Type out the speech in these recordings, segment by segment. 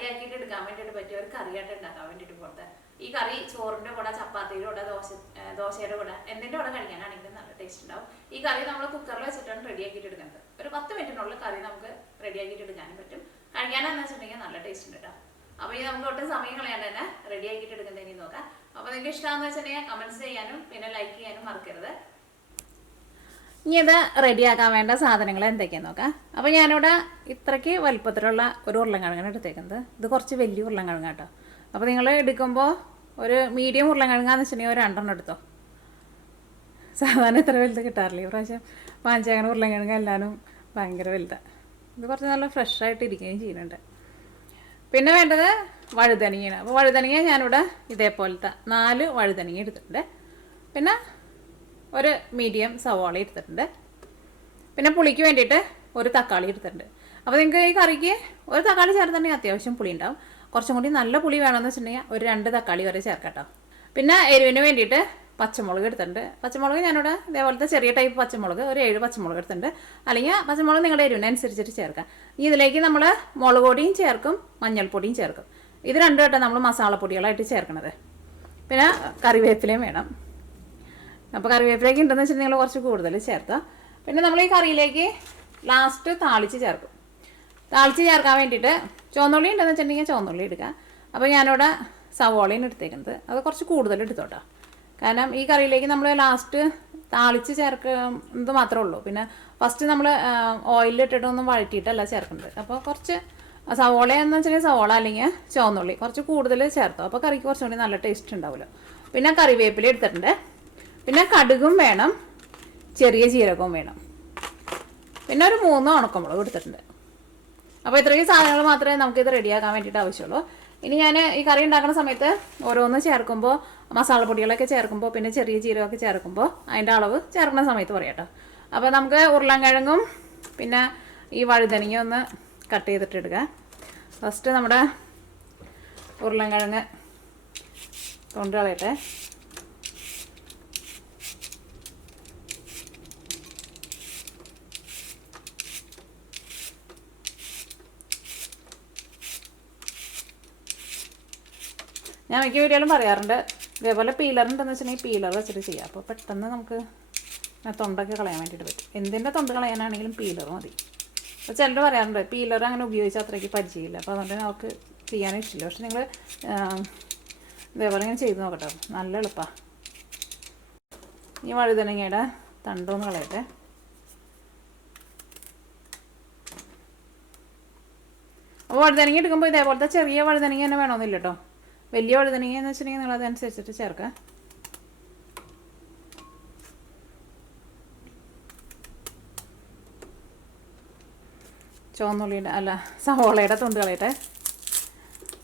റെഡിയാക്കിയിട്ട് എടുക്കാൻ വേണ്ടിയിട്ട് പറ്റിയ ഒരു കറിയായിട്ട് ഉണ്ടാക്കാൻ വേണ്ടിയിട്ട് പോലത്തെ. ഈ കറി ചോറിൻ്റെ കൂടെ, ചപ്പാത്തിയുടെ കൂടെ, ദോശയുടെ കൂടെ എന്തിൻ്റെ കൂടെ കഴിക്കാനാണെങ്കിലും നല്ല ടേസ്റ്റ് ഉണ്ടാവും. ഈ കറി നമ്മൾ കുക്കറിൽ വെച്ചിട്ടാണ് റെഡിയാക്കിയിട്ട് എടുക്കുന്നത്. ഒരു 10 മിനിറ്റിനുള്ളിൽ കറി നമുക്ക് റെഡിയാക്കിയിട്ട് എടുക്കാനും പറ്റും. കഴിക്കാനെന്ന് വെച്ചിട്ടുണ്ടെങ്കിൽ നല്ല ടേസ്റ്റ് ഉണ്ട് കേട്ടോ. അപ്പോൾ ഈ നമുക്ക് ഒട്ടും സമയം കളയാണ്ട് തന്നെ റെഡിയാക്കിയിട്ട് എടുക്കുന്നതിന് നോക്കാം. അപ്പോൾ നിങ്ങൾക്ക് ഇഷ്ടമാണെന്ന് വെച്ചിട്ടുണ്ടെങ്കിൽ കമൻറ്റ്സ് ചെയ്യാനും പിന്നെ ലൈക്ക് ചെയ്യാനും മറക്കരുത്. ഇനി ഇത് റെഡിയാക്കാൻ വേണ്ട സാധനങ്ങൾ എന്തൊക്കെയാണെന്ന് നോക്കാം. അപ്പോൾ ഞാനിവിടെ ഇത്രയ്ക്ക് വലുപ്പത്തിലുള്ള ഒരു ഉരുളൻകിഴങ്ങാണ് എടുത്തേക്കുന്നത്. ഇത് കുറച്ച് വലിയ ഉരുളൻകിഴങ്ങ് കേട്ടോ. അപ്പോൾ നിങ്ങൾ എടുക്കുമ്പോൾ ഒരു മീഡിയം ഉരുളൻകിഴങ്ങാന്ന് വെച്ചിട്ടുണ്ടെങ്കിൽ ഒരു 2 എടുത്തോ. സാധാരണ ഇത്ര വലുത് കിട്ടാറില്ല. ഈ പ്രാവശ്യം വാങ്ങിച്ചങ്ങനെ ഉരുളൻകിഴങ്ങ് എല്ലാവരും ഭയങ്കര വലുതാണ്. ഇത് കുറച്ച് നല്ല ഫ്രഷായിട്ട് ഇരിക്കുകയും ചെയ്യുന്നുണ്ട്. പിന്നെ വേണ്ടത് വഴുതനങ്ങയാണ്. അപ്പോൾ വഴുതനങ്ങ ഞാനിവിടെ ഇതേപോലത്തെ 4 വഴുതനങ്ങ എടുത്തിട്ടുണ്ട്. പിന്നെ ഒരു മീഡിയം സവാള എടുത്തിട്ടുണ്ട്. പിന്നെ പുളിക്ക് വേണ്ടിയിട്ട് ഒരു തക്കാളി എടുത്തിട്ടുണ്ട്. അപ്പോൾ നിങ്ങൾക്ക് ഈ കറിക്ക് ഒരു തക്കാളി ചേർത്തിട്ടുണ്ടെങ്കിൽ അത്യാവശ്യം പുളി ഉണ്ടാവും. കുറച്ചും കൂടി നല്ല പുളി വേണമെന്ന് വെച്ചിട്ടുണ്ടെങ്കിൽ ഒരു 2 തക്കാളി വരെ ചേർക്കാം. പിന്നെ എരിവിന് വേണ്ടിയിട്ട് പച്ചമുളക് എടുത്തിട്ടുണ്ട്. പച്ചമുളക് ഞാനിവിടെ ഇതേപോലത്തെ ചെറിയ ടൈപ്പ് പച്ചമുളക് ഒരു 7 പച്ചമുളക് എടുത്തിട്ടുണ്ട്. അല്ലെങ്കിൽ പച്ചമുളക് നിങ്ങളുടെ എരിവിനനുസരിച്ചിട്ട് ചേർക്കാം. ഇതിലേക്ക് നമ്മൾ മുളക് പൊടിയും ചേർക്കും, മഞ്ഞൾപ്പൊടിയും ചേർക്കും. ഇത് രണ്ടും കേട്ടോ നമ്മൾ മസാലപ്പൊടികളായിട്ട് ചേർക്കണത്. പിന്നെ കറിവേപ്പിലയും വേണം. അപ്പോൾ കറിവേപ്പിലേക്ക് ഉണ്ടെന്ന് വെച്ചിട്ടുണ്ടെങ്കിൽ നിങ്ങൾ കുറച്ച് കൂടുതൽ ചേർക്കാം. പിന്നെ നമ്മൾ ഈ കറിയിലേക്ക് ലാസ്റ്റ് താളിച്ച് ചേർക്കും. താളിച്ച് ചേർക്കാൻ വേണ്ടിയിട്ട് ചുവന്നുള്ളി ഉണ്ടെന്ന് വെച്ചിട്ടുണ്ടെങ്കിൽ ചുവന്നുള്ളി എടുക്കാം. അപ്പോൾ ഞാനിവിടെ സവോളയാണ് എടുത്തേക്കുന്നത്. അത് കുറച്ച് കൂടുതൽ എടുത്തോട്ടോ. കാരണം ഈ കറിയിലേക്ക് നമ്മൾ ലാസ്റ്റ് താളിച്ച് ചേർക്കുന്നത് മാത്രമേ ഉള്ളൂ. പിന്നെ ഫസ്റ്റ് നമ്മൾ ഓയിലിട്ടിട്ടൊന്നും വഴറ്റിയിട്ടല്ല ചേർക്കുന്നത്. അപ്പോൾ കുറച്ച് സവോള എന്ന് വെച്ചിട്ടുണ്ടെങ്കിൽ സവോള അല്ലെങ്കിൽ ചുവന്നുള്ളി കുറച്ച് കൂടുതൽ ചേർത്തോ. അപ്പോൾ കറിക്ക് കുറച്ചും കൂടി നല്ല ടേസ്റ്റ് ഉണ്ടാവുമല്ലോ. പിന്നെ കറിവേപ്പില എടുത്തിട്ടുണ്ട്. പിന്നെ കടുകും വേണം, ചെറിയ ജീരകവും വേണം. പിന്നെ ഒരു 3 ഉണക്കമുളക് എടുത്തിട്ടുണ്ട്. അപ്പോൾ ഇത്രയും സാധനങ്ങൾ മാത്രമേ നമുക്കിത് റെഡിയാക്കാൻ വേണ്ടിയിട്ട് ആവശ്യമുള്ളൂ. ഇനി ഞാൻ ഈ കറി ഉണ്ടാക്കുന്ന സമയത്ത് ഓരോന്ന് ചേർക്കുമ്പോൾ മസാലപ്പൊടികളൊക്കെ ചേർക്കുമ്പോൾ പിന്നെ ചെറിയ ജീരകമൊക്കെ ചേർക്കുമ്പോൾ അതിൻ്റെ അളവ് ചേർക്കുന്ന സമയത്ത് പറയാം കേട്ടോ. അപ്പോൾ നമുക്ക് ഉരുളൻകിഴങ്ങും പിന്നെ ഈ വഴുതനങ്ങയും ഒന്ന് കട്ട് ചെയ്തിട്ടെടുക്കുക. ഫസ്റ്റ് നമ്മുടെ ഉരുളൻകിഴങ്ങ് തൊണ്ട് കളയട്ടെ. ഞാൻ മിക്ക വീഡിയോയിലും പറയാറുണ്ട് ഇതേപോലെ പീലറുണ്ടെന്ന് വെച്ചിട്ടുണ്ടെങ്കിൽ പീലർ വെച്ചിട്ട് ചെയ്യാം. അപ്പോൾ പെട്ടെന്ന് നമുക്ക് തൊണ്ടൊക്കെ കളയാൻ വേണ്ടിയിട്ട് പറ്റും. എന്തിൻ്റെ തൊണ്ട് കളയാനാണെങ്കിലും പീലർ മതി. അപ്പോൾ ചിലർ പറയാറുണ്ട് പീലർ അങ്ങനെ ഉപയോഗിച്ച് അത്രയ്ക്ക് പരിചയമില്ല, അപ്പോൾ അതുകൊണ്ട് നമുക്ക് ചെയ്യാനും ഇഷ്ടമില്ല. പക്ഷെ നിങ്ങൾ ഇതേപോലെ ഇങ്ങനെ ചെയ്ത് നോക്കട്ടോ, നല്ല എളുപ്പമാണ്. ഈ വഴുതനങ്ങയുടെ തണ്ടൊന്ന് കളയട്ടെ. അപ്പോൾ വഴുതനങ്ങ എടുക്കുമ്പോൾ ഇതേപോലത്തെ ചെറിയ വഴുതനങ്ങ തന്നെ വേണമെന്നില്ല കേട്ടോ. വലിയ വഴുതനങ്ങ എന്ന് വെച്ചിട്ടുണ്ടെങ്കിൽ നിങ്ങൾ അതനുസരിച്ചിട്ട് ചേർക്കുക. ചുവന്നുള്ളിയുടെ അല്ല സവോളയുടെ തൊണ്ട് കളയട്ടെ.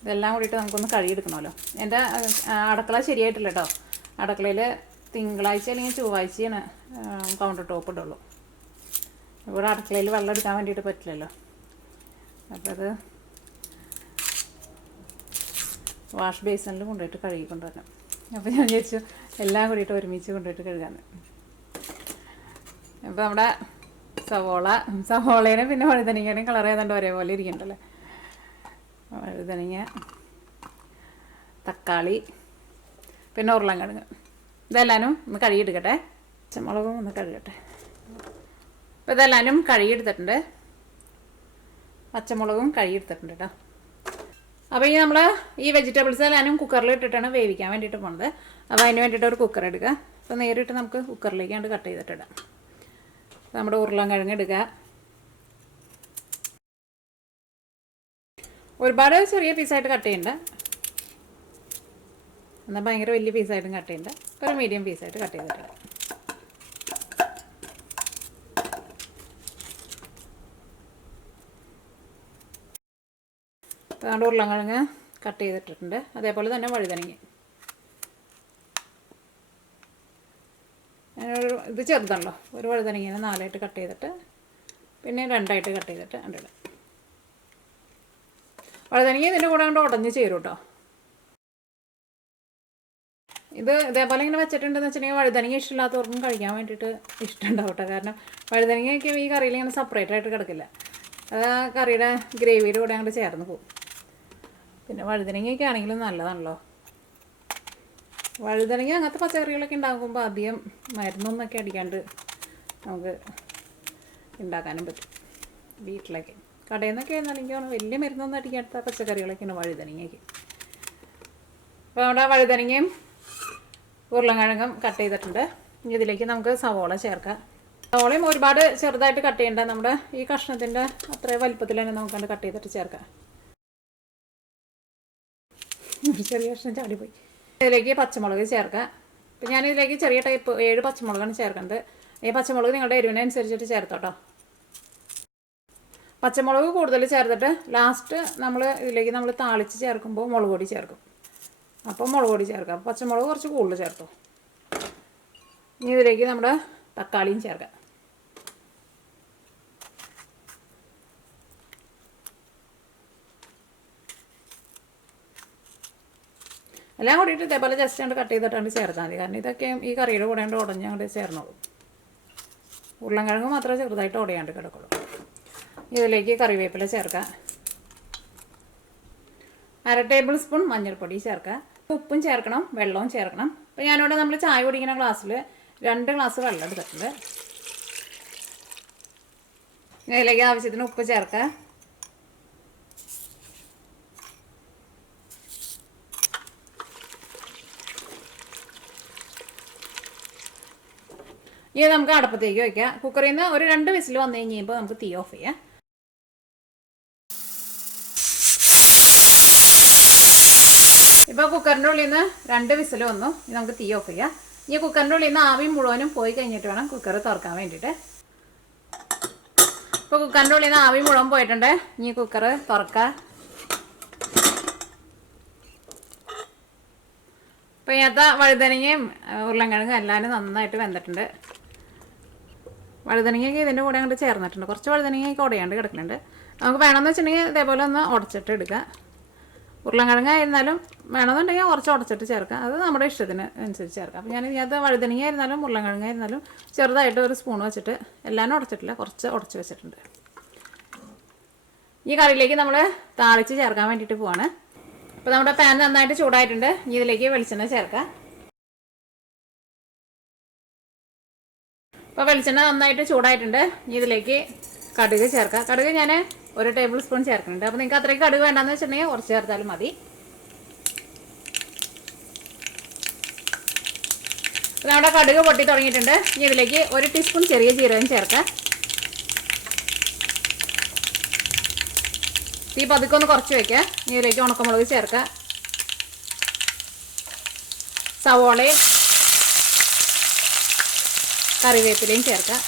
ഇതെല്ലാം കൂടിയിട്ട് നമുക്കൊന്ന് കഴുകിയെടുക്കണമല്ലോ. എൻ്റെ അടുക്കള ശരിയായിട്ടില്ല കേട്ടോ. അടുക്കളയിൽ തിങ്കളാഴ്ച അല്ലെങ്കിൽ ചൊവ്വാഴ്ചയാണ് കൗണ്ടർ ടോപ്പ് ഇടുള്ളൂ. ഇവിടെ അടുക്കളയിൽ വെള്ളം എടുക്കാൻ വേണ്ടിയിട്ട് പറ്റില്ലല്ലോ. അപ്പോൾ അത് വാഷ് ബേസിനിൽ കൊണ്ടുപോയിട്ട് കഴുകി കൊണ്ടുവരണം. അപ്പോൾ ഞാൻ വിചാരിച്ചു എല്ലാം കൂടിയിട്ട് ഒരുമിച്ച് കൊണ്ടുപോയിട്ട് കഴുകാന്ന്. അപ്പോൾ നമ്മുടെ സവോളേനെ പിന്നെ വഴുതനങ്ങയുടെയും കളർ ഏതാണ്ട് ഒരേപോലെ ഇരിക്കണ്ടല്ലേ. വഴുതനങ്ങ, തക്കാളി, പിന്നെ ഉരുളൻകിഴങ്ങ് ഇതെല്ലാനും ഒന്ന് കഴുകിയെടുക്കട്ടെ. പച്ചമുളകും ഒന്ന് കഴുകട്ടെ. അപ്പോൾ ഇതെല്ലാനും കഴുകിയെടുത്തിട്ടുണ്ട്. പച്ചമുളകും കഴുകിയെടുത്തിട്ടുണ്ട് കേട്ടോ. അപ്പോൾ ഇനി നമ്മൾ ഈ വെജിറ്റബിൾസ് എല്ലാനും കുക്കറിൽ ഇട്ടിട്ടാണ് വേവിക്കാൻ വേണ്ടിയിട്ട് പോണത്. അപ്പോൾ അതിന് വേണ്ടിയിട്ട് ഒരു കുക്കർ എടുക്കുക. അപ്പോൾ നേരിട്ട് നമുക്ക് കുക്കറിലേക്കാണ്ട് കട്ട് ചെയ്തിട്ടിടാം. നമ്മുടെ ഉരുളൻകിഴങ്ങ് എടുക്കുക. ഒരുപാട് ചെറിയ പീസായിട്ട് കട്ട് ചെയ്യണ്ട, എന്നാൽ ഭയങ്കര വലിയ പീസായിട്ടും കട്ട് ചെയ്യണ്ട. ഒരു മീഡിയം പീസായിട്ട് കട്ട് ചെയ്തിട്ടിടാം. അപ്പോൾ നമ്മുടെ ഉരുളൻകിഴങ്ങ് കട്ട് ചെയ്തിട്ടിട്ടുണ്ട്. അതേപോലെ തന്നെ വഴുതനങ്ങ. ഇത് ചെറുതാണല്ലോ, ഒരു വഴുതനങ്ങനെ 4ആയിട്ട് കട്ട് ചെയ്തിട്ട് പിന്നെ 2ആയിട്ട് കട്ട് ചെയ്തിട്ട് കണ്ടിടാം. വഴുതനങ്ങ ഇതിൻ്റെ കൂടെ കൊണ്ട് ഉടഞ്ഞ് ചേരും കേട്ടോ. ഇത് ഇതേപോലെ ഇങ്ങനെ വെച്ചിട്ടുണ്ടെന്ന് വെച്ചിട്ടുണ്ടെങ്കിൽ വഴുതനങ്ങ ഇഷ്ടമില്ലാത്തവർക്കും കഴിക്കാൻ വേണ്ടിയിട്ട് ഇഷ്ടമുണ്ടാവും കേട്ടോ. കാരണം വഴുതനങ്ങയൊക്കെ ഈ കറിയിൽ ഇങ്ങനെ സെപ്പറേറ്റ് ആയിട്ട് കിടക്കില്ല. അത് കറിയുടെ ഗ്രേവിയുടെ കൂടെ അങ്ങോട്ട് ചേർന്ന് പോകും. പിന്നെ വഴുതനങ്ങയൊക്കെ ആണെങ്കിലും നല്ലതാണല്ലോ. വഴുതനങ്ങ അങ്ങനത്തെ പച്ചക്കറികളൊക്കെ ഉണ്ടാക്കുമ്പോൾ അധികം മരുന്നൊന്നൊക്കെ അടിക്കാണ്ട് നമുക്ക് ഉണ്ടാക്കാനും പറ്റും വീട്ടിലൊക്കെ. കടയിൽ നിന്നൊക്കെ ആയിരുന്നാലെങ്കിൽ വലിയ മരുന്നൊന്നും അടിക്കാത്ത പച്ചക്കറികളൊക്കെയാണ് വഴുതനങ്ങയൊക്കെ. അപ്പോൾ നമ്മുടെ വഴുതനങ്ങയും ഉരുളക്കിഴങ്ങും കട്ട് ചെയ്തിട്ടുണ്ട്. ഇതിലേക്ക് നമുക്ക് സവോള ചേർക്കാം. സവോളയും ഒരുപാട് ചെറുതായിട്ട് കട്ട് ചെയ്യേണ്ട, നമ്മുടെ ഈ കഷ്ണത്തിൻ്റെ അത്ര വലുപ്പത്തിൽ തന്നെ നമുക്കണ്ട് കട്ട് ചെയ്തിട്ട് ചേർക്കാം. ചെറിയ കഷ്ണം ചാടിപ്പോയി. ഇതിലേക്ക് പച്ചമുളക് ചേർക്കാം. അപ്പം ഞാനിതിലേക്ക് ചെറിയ ടൈപ്പ് 7 പച്ചമുളകാണ് ചേർക്കുന്നത്. ഈ പച്ചമുളക് നിങ്ങളുടെ എരിവിനനുസരിച്ചിട്ട് ചേർത്തോട്ടോ. പച്ചമുളക് കൂടുതൽ ചേർത്തിട്ട് ലാസ്റ്റ് ഇതിലേക്ക് നമ്മൾ താളിച്ച് ചേർക്കുമ്പോൾ മുളക് പൊടി ചേർക്കും. അപ്പോൾ മുളക് പൊടി ചേർക്കാം. പച്ചമുളക് കുറച്ച് കൂടുതൽ ചേർത്തോ. ഇനി ഇതിലേക്ക് നമ്മുടെ തക്കാളിയും ചേർക്കാം. എല്ലാം കൂടിയിട്ട് ഇതേപോലെ ജസ്റ്റ് അങ്ങോട്ട് കട്ട് ചെയ്തിട്ടാണ് ചേർത്താൽ മതി. കാരണം ഇതൊക്കെ ഈ കറിയുടെ കൂടെ കൊണ്ട് ഉടഞ്ഞ് അങ്ങോട്ട് ചേർന്നോളൂ. ഉരുളക്കിഴങ്ങ് മാത്രമേ ചെറുതായിട്ട് ഉടയാണ്ട് കിടക്കുള്ളൂ. ഇതിലേക്ക് കറിവേപ്പില ചേർക്കാം. 1/2 ടേബിൾ സ്പൂൺ മഞ്ഞൾപ്പൊടി ചേർക്കാം. ഉപ്പും ചേർക്കണം, വെള്ളവും ചേർക്കണം. അപ്പോൾ ഞാനിവിടെ നമ്മൾ ചായ കുടിക്കുന്ന ഗ്ലാസ്സിൽ 2 ഗ്ലാസ് വെള്ളം എടുത്തിട്ടുണ്ട്. ഇതിലേക്ക് ആവശ്യത്തിന് ഉപ്പ് ചേർക്കാം. ഇനി നമുക്ക് അടുപ്പത്തേക്ക് വയ്ക്കാം. കുക്കറിൽ നിന്ന് ഒരു 2 വിസിൽ വന്നു കഴിഞ്ഞപ്പോൾ നമുക്ക് തീ ഓഫ് ചെയ്യാം. ഇപ്പോൾ കുക്കറിൻ്റെ ഉള്ളിൽ നിന്ന് 2 വിസിൽ വന്നു. ഇനി നമുക്ക് തീ ഓഫ് ചെയ്യാം. ഇനി കുക്കറിൻ്റെ ഉള്ളിൽ നിന്ന് ആവി മുഴുവനും പോയി കഴിഞ്ഞിട്ട് വേണം കുക്കർ തുറക്കാൻ വേണ്ടിയിട്ട്. ഇപ്പോൾ കുക്കറിൻ്റെ ഉള്ളിൽ നിന്ന് ആവി മുഴുവൻ പോയിട്ടുണ്ട്. ഇനി കുക്കർ തുറക്കാം. ഇപ്പോൾ ഇതിനകത്ത് വഴുതനങ്ങയും ഉരുളക്കിഴങ്ങും എല്ലാവരും നന്നായിട്ട് വെന്തിട്ടുണ്ട്. വഴുതനങ്ങയൊക്കെ ഇതിൻ്റെ കൂടെ അങ്ങോട്ട് ചേർന്നിട്ടുണ്ട്. കുറച്ച് വഴുതനങ്ങയൊക്കെ ഉടയാണ്ട് കിടക്കുന്നുണ്ട്. നമുക്ക് വേണമെന്ന് വെച്ചിട്ടുണ്ടെങ്കിൽ ഇതേപോലെ ഒന്ന് ഉടച്ചിട്ട് എടുക്കാം. ഉരുളക്കിഴങ്ങായിരുന്നാലും വേണമെന്നുണ്ടെങ്കിൽ കുറച്ച് ഉടച്ചിട്ട് ചേർക്കാം. അത് നമ്മുടെ ഇഷ്ടത്തിന് അനുസരിച്ച് ചേർക്കാം. അപ്പോൾ ഞാൻ ഇതിനകത്ത് വഴുതനങ്ങയായിരുന്നാലും ഉരുളക്കിഴങ്ങായിരുന്നാലും ചെറുതായിട്ട് ഒരു സ്പൂൺ വെച്ചിട്ട് എല്ലാം ഉടച്ചിട്ടില്ല, കുറച്ച് ഉടച്ച് വെച്ചിട്ടുണ്ട്. ഈ കറിയിലേക്ക് നമ്മൾ താളിച്ച് ചേർക്കാൻ വേണ്ടിയിട്ട് പോവാണ്. അപ്പോൾ നമ്മുടെ പാൻ നന്നായിട്ട് ചൂടായിട്ടുണ്ട്. ഇനി ഇതിലേക്ക് വെളിച്ചെണ്ണ ചേർക്കാം. അപ്പോൾ വെളിച്ചെണ്ണ നന്നായിട്ട് ചൂടായിട്ടുണ്ട്. ഇനി ഇതിലേക്ക് കടുക് ചേർക്കാം. കടുക് ഞാൻ 1 ടേബിൾ സ്പൂൺ ചേർക്കുന്നുണ്ട്. അപ്പോൾ നിങ്ങൾക്ക് അത്രയ്ക്ക് കടുക് വേണ്ടെന്ന് വെച്ചിട്ടുണ്ടെങ്കിൽ കുറച്ച് ചേർത്താലും മതി. അപ്പോൾ നമ്മുടെ കടുക് പൊട്ടി തുടങ്ങിയിട്ടുണ്ട്. ഇനി ഇതിലേക്ക് 1 ടീസ്പൂൺ ചെറിയ ജീരകം ചേർക്കാം. തീ പതുക്കെ ഒന്ന് കുറച്ച് വയ്ക്കുക. ഇനി ഇതിലേക്ക് ഉണക്കമുളക് ചേർക്കാം. സവോളയും കറിവേപ്പിലയും ചേർക്കാം.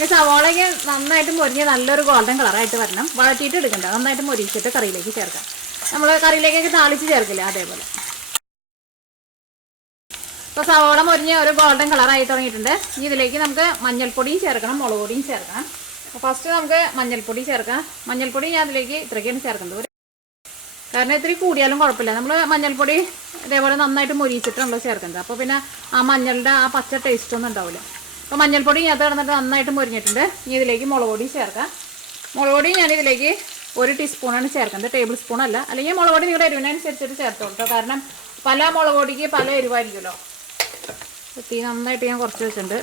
ഈ സവോളയ്ക്ക് നന്നായിട്ട് മൊരിഞ്ഞ് നല്ലൊരു ഗോൾഡൻ കളറായിട്ട് വരണം. വഴറ്റിയിട്ട് എടുക്കണ്ട, നന്നായിട്ട് മൊരിച്ചിട്ട് കറിയിലേക്ക് ചേർക്കാം. നമ്മൾ കറിയിലേക്കൊക്കെ താളിച്ച് ചേർക്കില്ല, അതേപോലെ. ഇപ്പോൾ സവോള മൊരിഞ്ഞ് ഒരു ഗോൾഡൻ കളറായി തുടങ്ങിയിട്ടുണ്ട്. ഇനി ഇതിലേക്ക് നമുക്ക് മഞ്ഞൾപ്പൊടിയും ചേർക്കണം, മുളക് പൊടിയും ചേർക്കണം. അപ്പോൾ ഫസ്റ്റ് നമുക്ക് മഞ്ഞൾപ്പൊടി ചേർക്കാം. മഞ്ഞൾപ്പൊടി ഞാൻ അതിലേക്ക് ഇത്രയ്ക്കാണ് ചേർക്കുന്നത്. കാരണം ഇത്തിരി കൂടിയാലും കുഴപ്പമില്ല. നമ്മൾ മഞ്ഞൾപ്പൊടി ഇതേപോലെ നന്നായിട്ട് മൊരിച്ചിട്ടാണല്ലോ ചേർക്കുന്നത്. അപ്പോൾ പിന്നെ ആ മഞ്ഞളുടെ ആ പച്ച ടേസ്റ്റ് ഒന്നും ഉണ്ടാവില്ല. അപ്പോൾ മഞ്ഞൾപ്പൊടി ഇതിനകത്ത് കിടന്നിട്ട് നന്നായിട്ട് മൊരിഞ്ഞിട്ടുണ്ട്. ഇനി ഇതിലേക്ക് മുളക് പൊടി ചേർക്കാം. മുളക് പൊടി ഞാനിതിലേക്ക് 1 ടീസ്പൂണാണ് ചേർക്കുന്നത്, ടേബിൾ സ്പൂൺ അല്ല. അല്ലെങ്കിൽ മുളക് പൊടി നിങ്ങളുടെ എരിവിനനുസരിച്ചിട്ട് ചേർത്തോട്ടോ. കാരണം പല മുളക് പൊടിക്ക് പല എരിവായിരിക്കുമല്ലോ. തീ നന്നായിട്ട് ഞാൻ കുറച്ച് വെച്ചിട്ടുണ്ട്.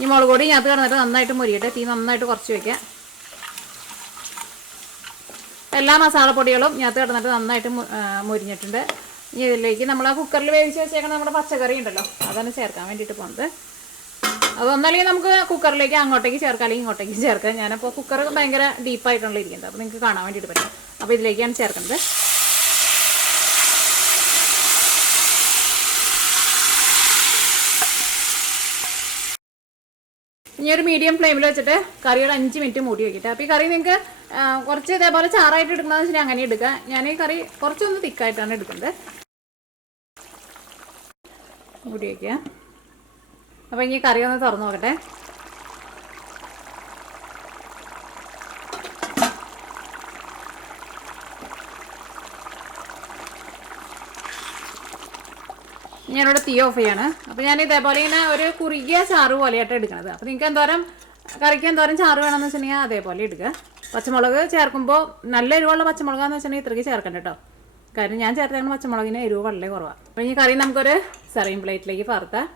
ഈ മുളക് പൊടി ഇതിനകത്ത് കിടന്നിട്ട് നന്നായിട്ട് മൊരിയട്ടെ. തീ നന്നായിട്ട് കുറച്ച് വയ്ക്കുക. എല്ലാ മസാലപ്പൊടികളും ഇതിനകത്ത് കിടന്നിട്ട് നന്നായിട്ട് മൊരിഞ്ഞിട്ടുണ്ട്. ഇനി ഇതിലേക്ക് നമ്മൾ ആ കുക്കറിൽ വേവിച്ച് വെച്ചേക്കുന്ന നമ്മുടെ പച്ചക്കറി ഉണ്ടല്ലോ, അതാണ് ചേർക്കാൻ വേണ്ടിയിട്ട് പോകുന്നത്. അതൊന്നല്ലെങ്കിൽ നമുക്ക് കുക്കറിലേക്ക് അങ്ങോട്ടേക്ക് ചേർക്കാം, അല്ലെങ്കിൽ ഇങ്ങോട്ടേക്ക് ചേർക്കാം. ഞാനപ്പോൾ കുക്കർ ഭയങ്കര ഡീപ്പായിട്ടാണല്ലോ ഇരിക്കുന്നത്, അപ്പോൾ നിങ്ങൾക്ക് കാണാൻ വേണ്ടിയിട്ട് പറ്റും. അപ്പോൾ ഇതിലേക്കാണ് ചേർക്കുന്നത്. ഇനി ഒരു മീഡിയം ഫ്ലെയിമിൽ വെച്ചിട്ട് കറിയുടെ 5 മിനിറ്റ് മൂടി വയ്ക്കട്ടെ. അപ്പോൾ ഈ കറി നിങ്ങൾക്ക് കുറച്ച് ഇതേപോലെ ചാറായിട്ട് എടുക്കുന്നതെന്ന് വെച്ചാൽ അങ്ങനെ എടുക്കുക. ഞാൻ ഈ കറി കുറച്ചൊന്ന് തിക്കായിട്ടാണ് എടുക്കുന്നത്. മൂടി വയ്ക്കുക. അപ്പോൾ ഇനി കറി ഒന്ന് തുറന്ന് നോക്കട്ടെ. ഞാനിവിടെ തീ ഓഫ് ചെയ്യാണ്. അപ്പോൾ ഞാൻ ഇതേപോലെ ഇങ്ങനെ ഒരു കുറുകിയ ചാറ് പോലെയായിട്ട് എടുക്കണത്. അപ്പോൾ നിങ്ങൾക്ക് എന്തോരം കറിക്ക് എന്തോരം ചാറ് വേണമെന്ന് വെച്ചിട്ടുണ്ടെങ്കിൽ അതേപോലെ എടുക്കുക. പച്ചമുളക് ചേർക്കുമ്പോൾ നല്ല എരിവുള്ള പച്ചമുളകാന്ന് വെച്ചിട്ടുണ്ടെങ്കിൽ ഇത്രയ്ക്ക് ചേർക്കണ്ട കേട്ടോ. കാര്യം ഞാൻ ചേർത്തേക്കുന്ന പച്ചമുളകിന് എരിവ് വളരെ കുറവാണ്. അപ്പോൾ ഈ കറി നമുക്കൊരു സെർവിങ് പ്ലേറ്റിലേക്ക് പകർത്താം.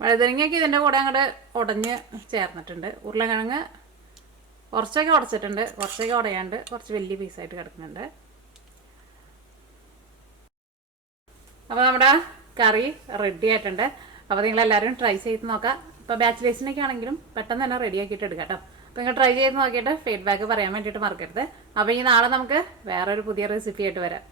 വഴുതനങ്ങയൊക്കെ ഇതിൻ്റെ കൂടെ അങ്ങോട്ട് ഉടഞ്ഞ് ചേർന്നിട്ടുണ്ട്. ഉരുളക്കിഴങ്ങ് കുറച്ചൊക്കെ ഉടച്ചിട്ടുണ്ട്, കുറച്ചൊക്കെ ഉടയാണ്ട് കുറച്ച് വലിയ പീസായിട്ട് കിടക്കുന്നുണ്ട്. അപ്പോൾ നമ്മുടെ കറി റെഡി ആയിട്ടുണ്ട്. അപ്പോൾ നിങ്ങളെല്ലാവരും ട്രൈ ചെയ്ത് നോക്കാം. ഇപ്പോൾ ബാച്ചിലേഴ്സിനൊക്കെ ആണെങ്കിലും പെട്ടെന്ന് തന്നെ റെഡി ആക്കിയിട്ട് എടുക്കാം കേട്ടോ. അപ്പോൾ നിങ്ങൾ ട്രൈ ചെയ്ത് നോക്കിയിട്ട് ഫീഡ്ബാക്ക് പറയാൻ വേണ്ടിയിട്ട് മറക്കരുത്. അപ്പോൾ ഈ നാളെ നമുക്ക് വേറൊരു പുതിയ റെസിപ്പി ആയിട്ട് വരാം.